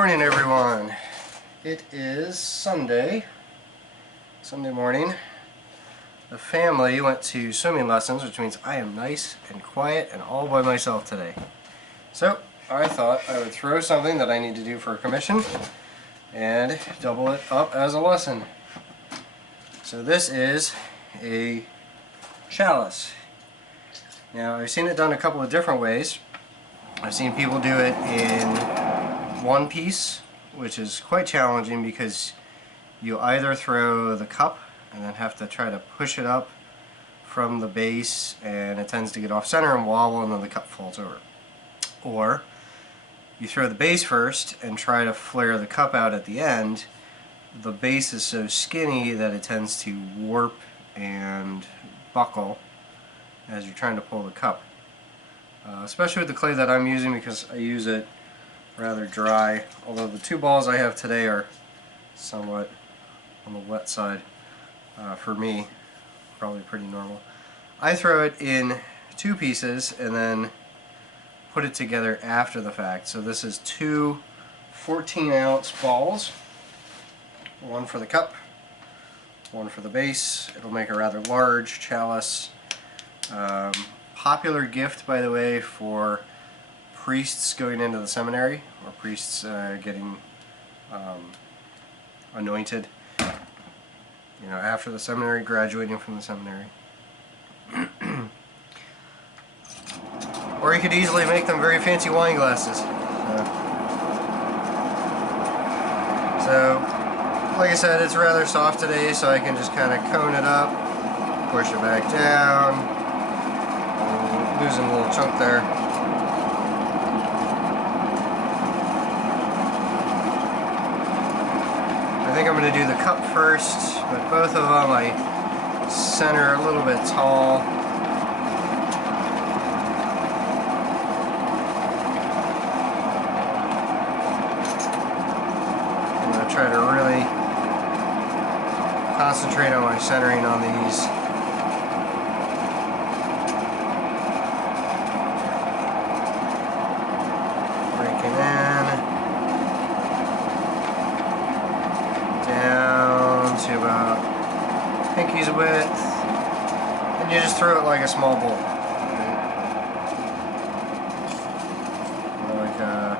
Morning, everyone. It is Sunday morning. The family went to swimming lessons, which means I am nice and quiet and all by myself today. So I thought I would throw something that I need to do for a commission and double it up as a lesson. So this is a chalice. Now I've seen it done a couple of different ways. I've seen people do it in one piece, which is quite challenging because you either throw the cup and then have to try to push it up from the base and it tends to get off center and wobble and then the cup falls over. Or you throw the base first and try to flare the cup out at the end. The base is so skinny that it tends to warp and buckle as you're trying to pull the cup. Especially with the clay that I'm using because I use it rather dry, although the two balls I have today are somewhat on the wet side for me, probably pretty normal. I throw it in two pieces and then put it together after the fact. So this is two 14-ounce balls, one for the cup, one for the base. It'll make a rather large chalice. Popular gift, by the way, for priests going into the seminary, or priests getting anointed, after the seminary, graduating from the seminary. Or you could easily make them very fancy wine glasses. So, like I said, it's rather soft today, so I can just kind of cone it up, push it back down, losing a little chunk there. I think I'm going to do the cup first, but both of them I center a little bit tall. I'm going to try to really concentrate on my centering on these. Breaking in. Down to about pinky's width, and you just throw it like a small bowl, like a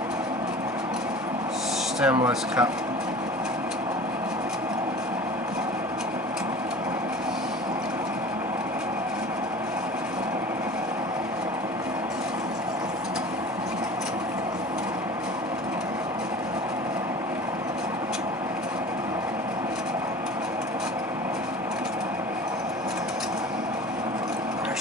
stemless cup.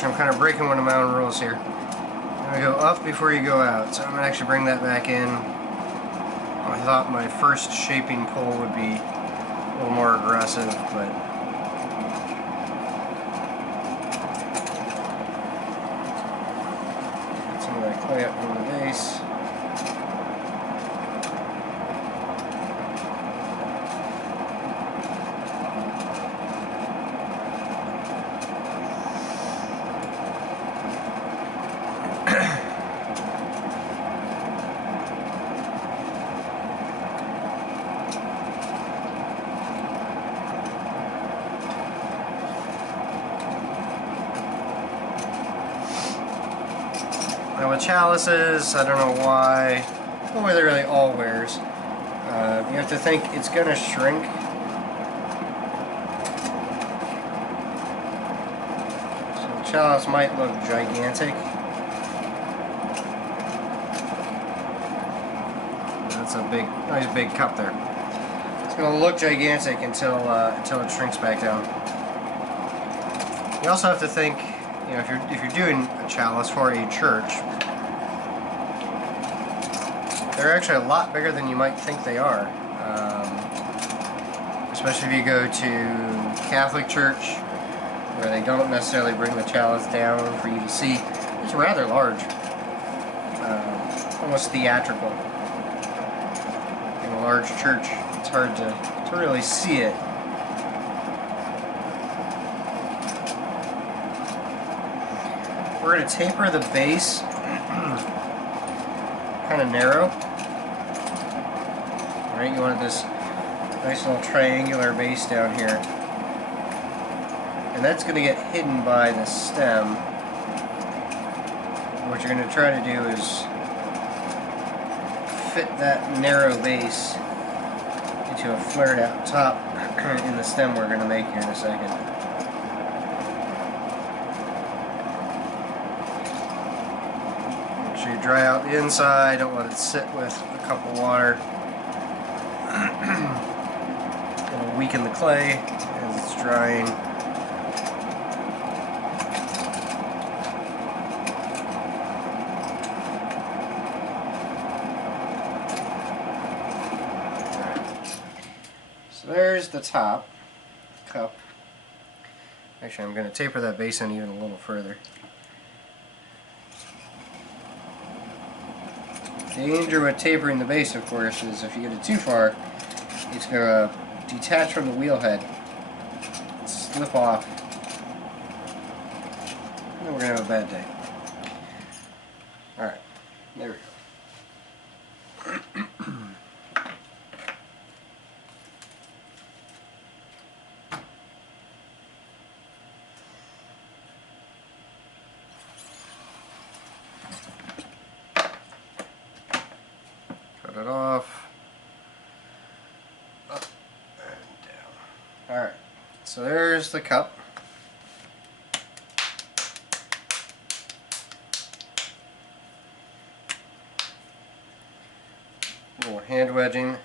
I'm kind of breaking one of my own rules here. I'm going to go up before you go out, so I'm going to actually bring that back in. I thought my first shaping pull would be a little more aggressive, but get some of that clay up from the base. Now with chalices, I don't know why, the way they're really all wares, you have to think it's going to shrink. So the chalice might look gigantic. That's a big, nice big cup there. It's going to look gigantic until it shrinks back down. You also have to think, if you're doing a chalice for a church, they're actually a lot bigger than you might think they are. Especially if you go to Catholic Church, where they don't necessarily bring the chalice down for you to see. It's rather large, almost theatrical. In a large church, it's hard to really see it. We're going to taper the base kind of narrow. right? You wanted this nice little triangular base down here. And that's going to get hidden by the stem. What you're going to try to do is fit that narrow base into a flared out top in the stem we're going to make here in a second. Make sure you dry out the inside, don't let it sit with a cup of water. It'll weaken the clay as it's drying. There's the top cup. Actually, I'm going to taper that base in even a little further. The danger with tapering the base, of course, is if you get it too far, it's going to detach from the wheel head and slip off. And then we're going to have a bad day. Alright, there we go. Cut it off. Up and down. Alright, so there's the cup. A little hand wedging.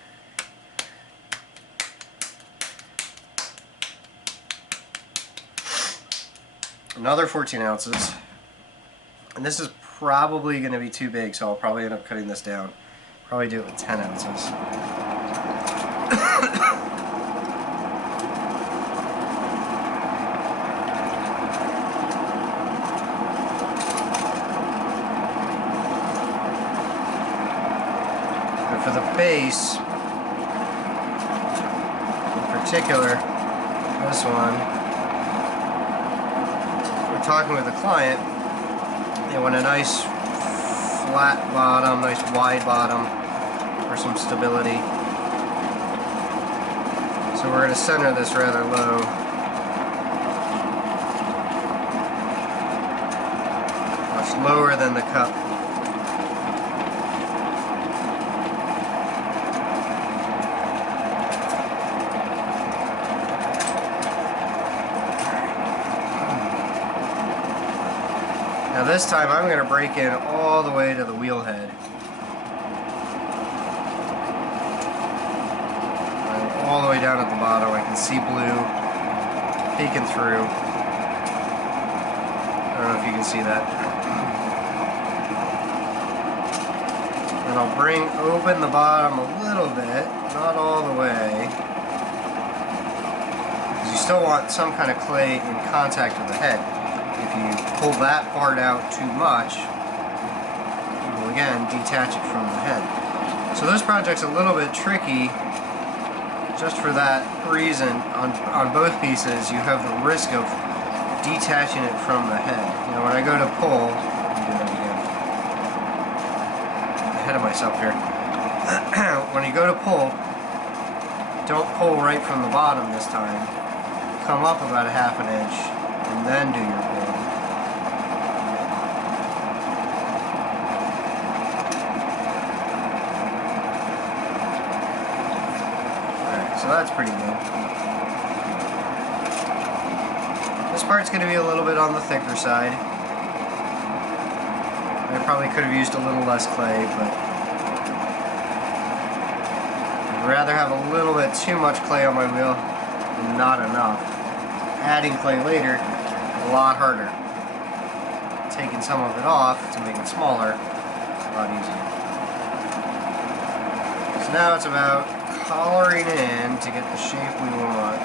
Another 14 ounces. And this is probably going to be too big, so I'll probably end up cutting this down. Probably do it with 10 ounces. But for the base, in particular, this one, we're talking with the client, they want a nice flat bottom, nice wide bottom for some stability. So we're going to center this rather low. Much lower than the cup. Now this time I'm going to break in all the way to the wheel head. And all the way down at the bottom. I can see blue peeking through. I don't know if you can see that. And I'll bring open the bottom a little bit, not all the way. Because you still want some kind of clay in contact with the head. If you pull that part out too much, you will again detach it from the head. So this project's a little bit tricky just for that reason. On both pieces you have the risk of detaching it from the head. You know, when I go to pull, let me do that again. I'm ahead of myself here. When you go to pull, don't pull right from the bottom this time. Come up about a ½ inch and then do your pull. So that's pretty good. This part's going to be a little bit on the thicker side. I probably could have used a little less clay, but I'd rather have a little bit too much clay on my wheel than not enough. Adding clay later, a lot harder. Taking some of it off to make it smaller, a lot easier. So now it's about collaring in to get the shape we want.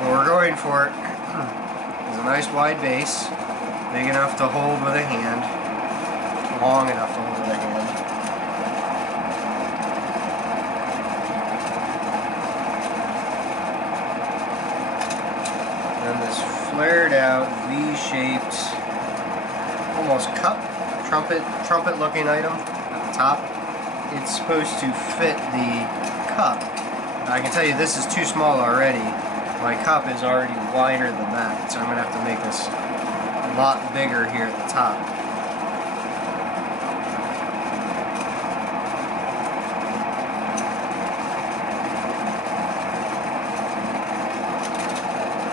What we're going for is a nice wide base, big enough to hold with a hand, long enough to hold with a hand. And then this flared out, V-shaped, almost cup trumpet looking item at the top. It's supposed to fit the cup. I can tell you this is too small already. My cup is already wider than that, so I'm going to have to make this a lot bigger here at the top.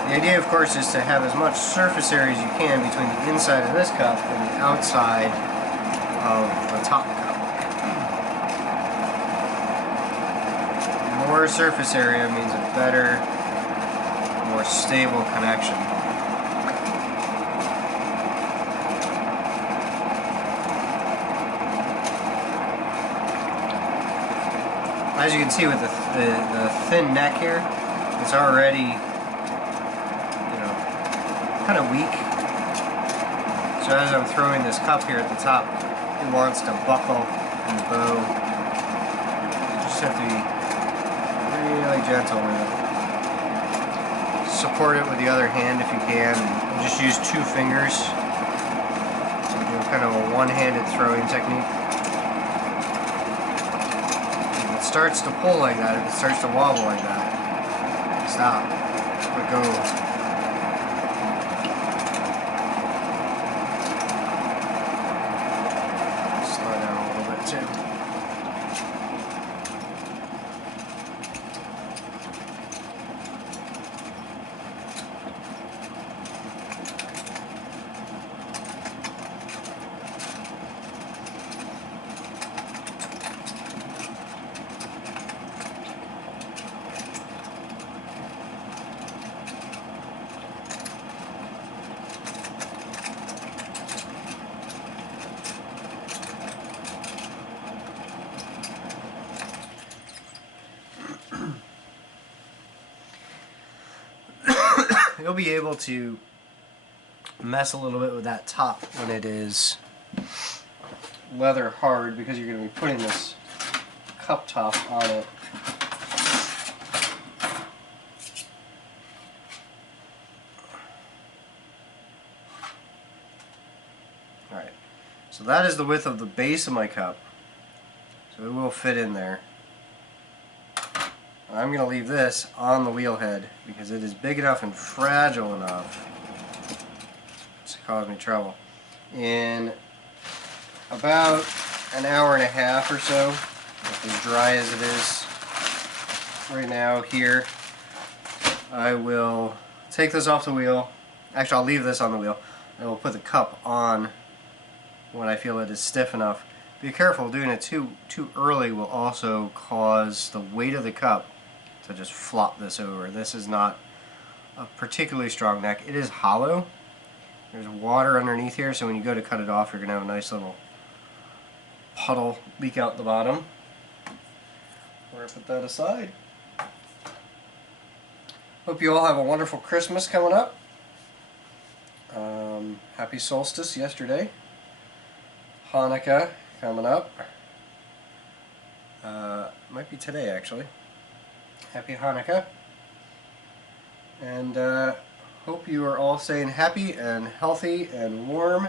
The idea, of course, is to have as much surface area as you can between the inside of this cup and the outside of the top cup. More surface area means a better, more stable connection. As you can see with the thin neck here, it's already kind of weak. So as I'm throwing this cup here at the top, it wants to buckle and bow. You just have to be really gentle with it. Support it with the other hand if you can, and just use 2 fingers. So do kind of a one-handed throwing technique. If it starts to pull like that, if it starts to wobble like that, stop. Let go. You'll be able to mess a little bit with that top when it is leather hard, because you're going to be putting this cup top on it. Alright, so that is the width of the base of my cup, so it will fit in there. I'm going to leave this on the wheel head because it is big enough and fragile enough to cause me trouble. In about an hour and a half or so, as dry as it is right now here, I will take this off the wheel. Actually, I'll leave this on the wheel. I will put the cup on when I feel it is stiff enough. Be careful, doing it too early will also cause the weight of the cup to just flop this over. This is not a particularly strong neck. It is hollow. There's water underneath here, so when you go to cut it off, you're going to have a nice little puddle leak out the bottom. We're going to put that aside. Hope you all have a wonderful Christmas coming up. Happy solstice yesterday. Hanukkah coming up. Might be today, actually. Happy Hanukkah. And hope you are all staying happy and healthy and warm.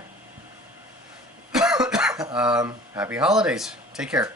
Happy holidays. Take care.